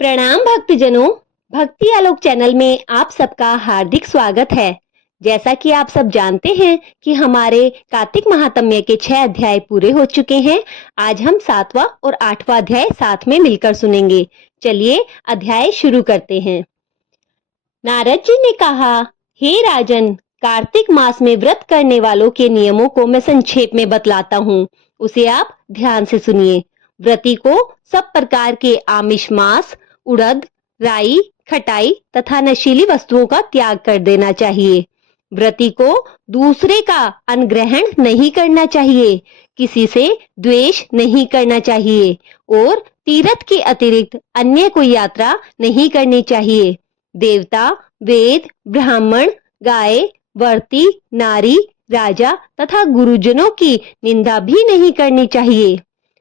प्रणाम भक्तजनों। भक्ति आलोक चैनल में आप सबका हार्दिक स्वागत है। जैसा कि आप सब जानते हैं कि हमारे कार्तिक महात्म्य के 6 अध्याय पूरे हो चुके हैं। आज हम 7वां और 8वां अध्याय साथ में मिलकर सुनेंगे। चलिए अध्याय शुरू करते हैं। नारद जी ने कहा, हे राजन, कार्तिक मास में व्रत करने वालों के नियमों को मैं संक्षेप में बतलाता हूँ, उसे आप ध्यान से सुनिए। व्रती को सब प्रकार के आमिष मांस, उड़द, राई, खटाई तथा नशीली वस्तुओं का त्याग कर देना चाहिए। व्रती को दूसरे का अनग्रहण नहीं करना चाहिए, किसी से द्वेष नहीं करना चाहिए और तीर्थ के अतिरिक्त अन्य कोई यात्रा नहीं करनी चाहिए। देवता, वेद, ब्राह्मण, गाय, वर्ती, नारी, राजा तथा गुरुजनों की निंदा भी नहीं करनी चाहिए।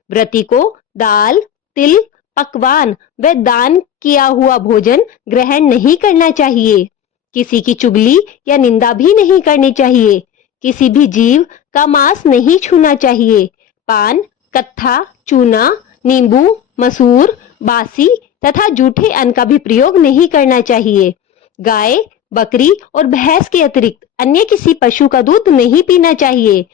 व्रती को दाल, तिल, पकवान व दान किया हुआ भोजन ग्रहण नहीं करना चाहिए। किसी की चुगली या निंदा भी नहीं करनी चाहिए। किसी भी जीव का मांस नहीं छूना चाहिए। पान, कत्था, चूना, नींबू, मसूर, बासी तथा जूठे अन्न का भी प्रयोग नहीं करना चाहिए। गाय, बकरी और भैंस के अतिरिक्त अन्य किसी पशु का दूध नहीं पीना चाहिए।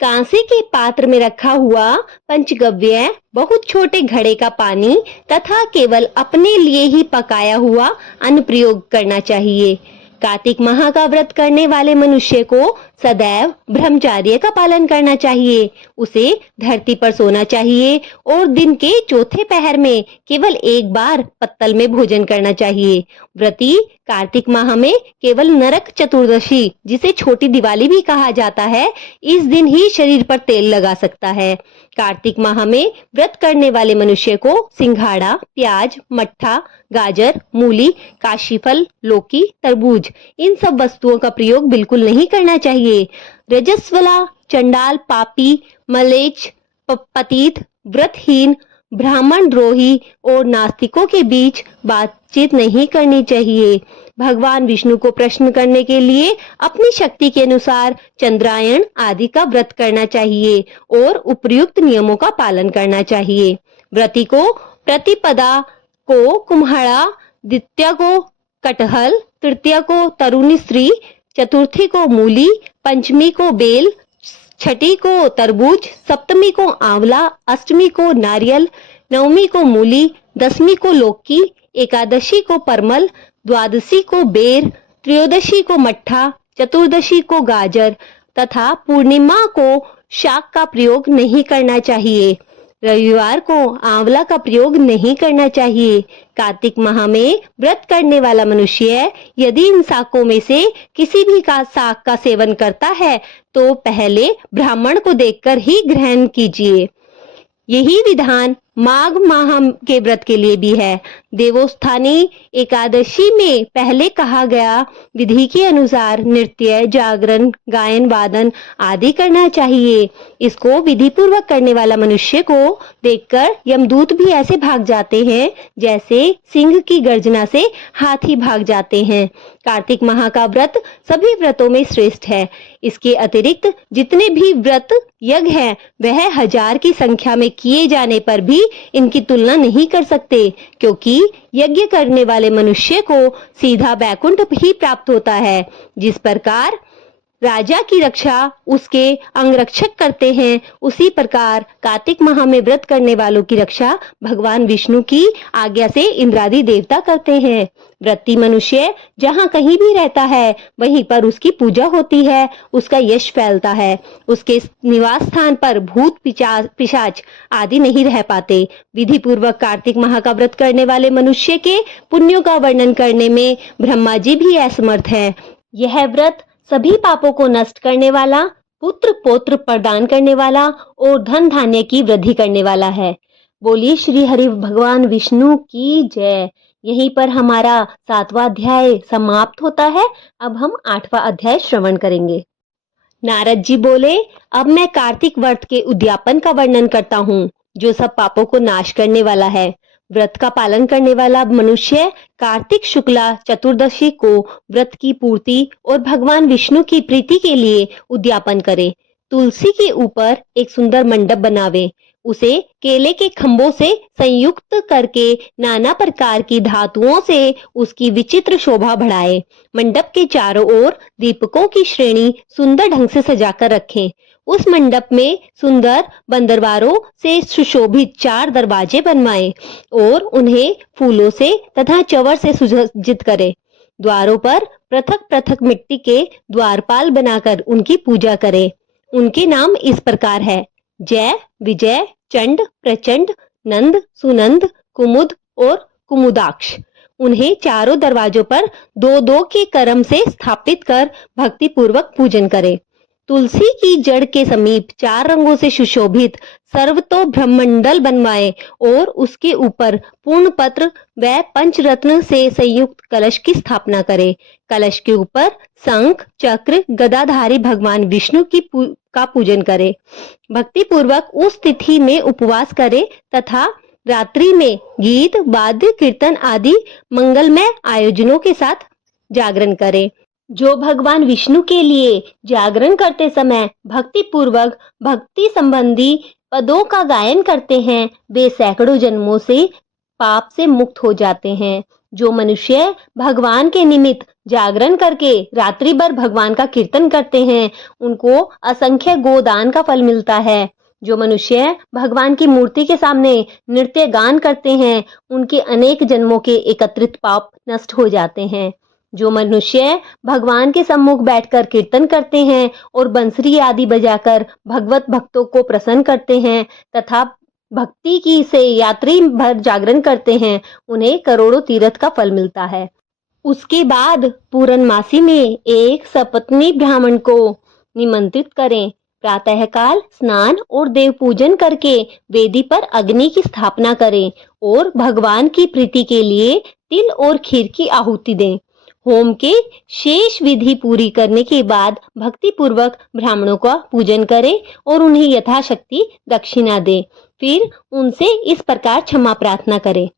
कांसे के पात्र में रखा हुआ पंचगव्य, बहुत छोटे घड़े का पानी तथा केवल अपने लिए ही पकाया हुआ अन्न प्रयोग करना चाहिए। कार्तिक माह का व्रत करने वाले मनुष्य को सदैव ब्रह्मचर्य का पालन करना चाहिए। उसे धरती पर सोना चाहिए और दिन के चौथे पहर में केवल एक बार पत्तल में भोजन करना चाहिए। व्रती कार्तिक माह में केवल नरक चतुर्दशी, जिसे छोटी दिवाली भी कहा जाता है, इस दिन ही शरीर पर तेल लगा सकता है। कार्तिक माह में व्रत करने वाले मनुष्य को सिंघाड़ा, प्याज, मट्ठा, गाजर, मूली, काशीफल, लौकी, तरबूज, इन सब वस्तुओं का प्रयोग बिल्कुल नहीं करना चाहिए। रजस्वला, चंडाल, पापी, मलेच्छ, पतित, व्रतहीन, ब्राह्मण द्रोही और नास्तिकों के बीच बातचीत नहीं करनी चाहिए। भगवान विष्णु को प्रसन्न करने के लिए अपनी शक्ति के अनुसार चंद्रायण आदि का व्रत करना चाहिए और उपयुक्त नियमों का पालन करना चाहिए। व्रती को प्रतिपदा को कुम्हड़ा, द्वितीया को कटहल, तृतीया को तरुणी स्त्री, चतुर्थी को मूली, पंचमी को बेल, छठी को तरबूज, सप्तमी को आंवला, अष्टमी को नारियल, नवमी को मूली, दसवीं को लौकी, एकादशी को परमल, द्वादशी को बेर, त्रयोदशी को मट्ठा, चतुर्दशी को गाजर तथा पूर्णिमा को शाक का प्रयोग नहीं करना चाहिए। रविवार को आंवला का प्रयोग नहीं करना चाहिए। कार्तिक माह में व्रत करने वाला मनुष्य यदि इन शाकों में से किसी भी का शाक का सेवन करता है तो पहले ब्राह्मण को देखकर ही ग्रहण कीजिए। यही विधान माघ माह के व्रत के लिए भी है। देवोत्थानी एकादशी में पहले कहा गया विधि के अनुसार नृत्य, जागरण, गायन, वादन आदि करना चाहिए। इसको विधि पूर्वक करने वाला मनुष्य को देखकर यमदूत भी ऐसे भाग जाते हैं जैसे सिंह की गर्जना से हाथी भाग जाते हैं। कार्तिक माह का व्रत सभी व्रतों में श्रेष्ठ है। इसके अतिरिक्त जितने भी व्रत यज्ञ हैं वह 1000 की संख्या में किए जाने पर भी इनकी तुलना नहीं कर सकते, क्योंकि यज्ञ करने वाले मनुष्य को सीधा बैकुंठ ही प्राप्त होता है। जिस प्रकार राजा की रक्षा उसके अंगरक्षक करते हैं, उसी प्रकार कार्तिक माह में व्रत करने वालों की रक्षा भगवान विष्णु की आज्ञा से इंद्रादि देवता करते हैं। व्रती मनुष्य जहाँ कहीं भी रहता है वहीं पर उसकी पूजा होती है, उसका यश फैलता है। उसके निवास स्थान पर भूत पिशाच आदि नहीं रह पाते। विधि पूर्वक कार्तिक माह का व्रत करने वाले मनुष्य के पुण्यों का वर्णन करने में ब्रह्मा जी भी असमर्थ है। यह व्रत सभी पापों को नष्ट करने वाला, पुत्र पौत्र प्रदान करने वाला और धन धान्य की वृद्धि करने वाला है। बोलिए श्री हरि भगवान विष्णु की जय। यहीं पर हमारा 7वां अध्याय समाप्त होता है। अब हम 8वां अध्याय श्रवण करेंगे। नारद जी बोले, अब मैं कार्तिक व्रत के उद्यापन का वर्णन करता हूँ, जो सब पापों को नाश करने वाला है। व्रत का पालन करने वाला मनुष्य कार्तिक शुक्ला चतुर्दशी को व्रत की पूर्ति और भगवान विष्णु की प्रीति के लिए उद्यापन करे। तुलसी के ऊपर एक सुंदर मंडप बनावे, उसे केले के खंभों से संयुक्त करके नाना प्रकार की धातुओं से उसकी विचित्र शोभा बढ़ाए। मंडप के चारों ओर दीपकों की श्रेणी सुंदर ढंग से सजाकर रखें। उस मंडप में सुंदर बंदरवारों से सुशोभित 4 दरवाजे बनवाएं और उन्हें फूलों से तथा चंवर से सुसज्जित करें। द्वारों पर पृथक-पृथक मिट्टी के द्वारपाल बनाकर उनकी पूजा करें। उनके नाम इस प्रकार है: जय, विजय, चंड, प्रचंड, नंद, सुनंद, कुमुद और कुमुदाक्ष। उन्हें चारों दरवाजों पर 2-2 के क्रम से स्थापित कर भक्ति पूर्वक पूजन करें। तुलसी की जड़ के समीप 4 रंगों से सुशोभित सर्वतो ब्रह्मंडल बनवाए और उसके ऊपर पूर्ण पत्र व पंचरत्न से संयुक्त कलश की स्थापना करें। कलश के ऊपर शंख, चक्र, गदाधारी भगवान विष्णु का पूजन करें। भक्ति पूर्वक उस तिथि में उपवास करें तथा रात्रि में गीत, वाद्य, कीर्तन आदि मंगलमय आयोजनों के साथ जागरण करें। जो भगवान विष्णु के लिए जागरण करते समय भक्ति पूर्वक भक्ति संबंधी पदों का गायन करते हैं, वे सैकड़ों जन्मों से पाप से मुक्त हो जाते हैं। जो मनुष्य भगवान के निमित्त जागरण करके रात्रि भर भगवान का कीर्तन करते हैं, उनको असंख्य गोदान का फल मिलता है। जो मनुष्य भगवान की मूर्ति के सामने नृत्य गान करते हैं, उनके अनेक जन्मों के एकत्रित पाप नष्ट हो जाते हैं। जो मनुष्य भगवान के सम्मुख बैठकर कीर्तन करते हैं और बंसरी आदि बजाकर भगवत भक्तों को प्रसन्न करते हैं तथा भक्ति की से यात्री भर जागरण करते हैं, उन्हें करोड़ों तीर्थ का फल मिलता है। उसके बाद पूर्णमासी में एक सपत्नी ब्राह्मण को निमंत्रित करें। प्रातःकाल स्नान और देव पूजन करके वेदी पर अग्नि की स्थापना करें और भगवान की प्रीति के लिए तिल और खीर की आहुति दें। होम के शेष विधि पूरी करने के बाद भक्ति पूर्वक ब्राह्मणों का पूजन करें और उन्हें यथाशक्ति दक्षिणा दें। फिर उनसे इस प्रकार क्षमा प्रार्थना करें: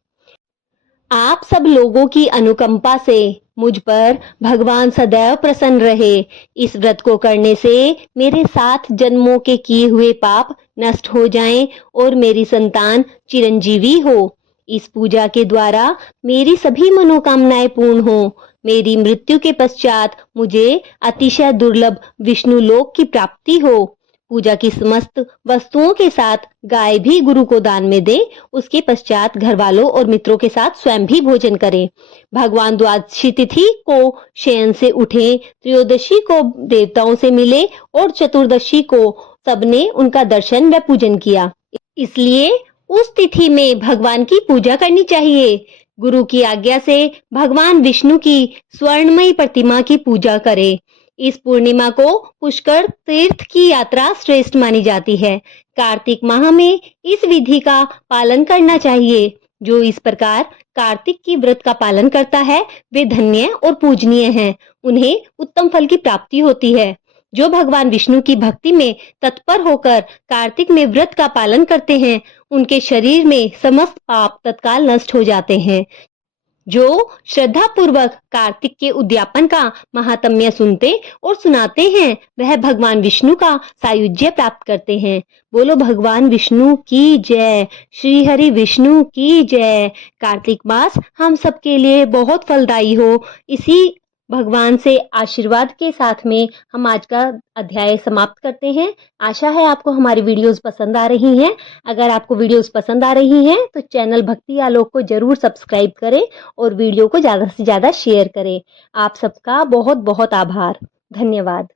आप सब लोगों की अनुकंपा से मुझ पर भगवान सदैव प्रसन्न रहे। इस व्रत को करने से मेरे 7 जन्मों के किए हुए पाप नष्ट हो जाएं और मेरी संतान चिरंजीवी हो। इस पूजा के द्वारा मेरी सभी मनोकामनाएं पूर्ण हो। मेरी मृत्यु के पश्चात मुझे अतिशय दुर्लभ विष्णु लोक की प्राप्ति हो। पूजा की समस्त वस्तुओं के साथ गाय भी गुरु को दान में दे। उसके पश्चात घर वालों और मित्रों के साथ स्वयं भी भोजन करें। भगवान द्वादशी तिथि को शयन से उठे, त्रयोदशी को देवताओं से मिले और चतुर्दशी को सबने उनका दर्शन व पूजन किया। इसलिए उस तिथि में भगवान की पूजा करनी चाहिए। गुरु की आज्ञा से भगवान विष्णु की स्वर्णमयी प्रतिमा की पूजा करें। इस पूर्णिमा को पुष्कर तीर्थ की यात्रा श्रेष्ठ मानी जाती है। कार्तिक माह में इस विधि का पालन करना चाहिए। जो इस प्रकार कार्तिक की व्रत का पालन करता है, वे धन्य और पूजनीय हैं। उन्हें उत्तम फल की प्राप्ति होती है। जो भगवान विष्णु की भक्ति में तत्पर होकर कार्तिक में व्रत का पालन करते हैं, उनके शरीर में समस्त पाप तत्काल नष्ट हो जाते हैं। जो श्रद्धा पूर्वक कार्तिक के उद्यापन का महात्म्य सुनते और सुनाते हैं, वह भगवान विष्णु का सायुज्य प्राप्त करते हैं। बोलो भगवान विष्णु की जय, श्री हरि विष्णु की जय। कार्तिक मास हम सबके लिए बहुत फलदायी हो। इसी भगवान से आशीर्वाद के साथ में हम आज का अध्याय समाप्त करते हैं। आशा है आपको हमारी वीडियोस पसंद आ रही हैं। अगर आपको वीडियोस पसंद आ रही हैं तो चैनल भक्ति आलोक को जरूर सब्सक्राइब करें और वीडियो को ज़्यादा से ज़्यादा शेयर करें। आप सबका बहुत बहुत आभार। धन्यवाद।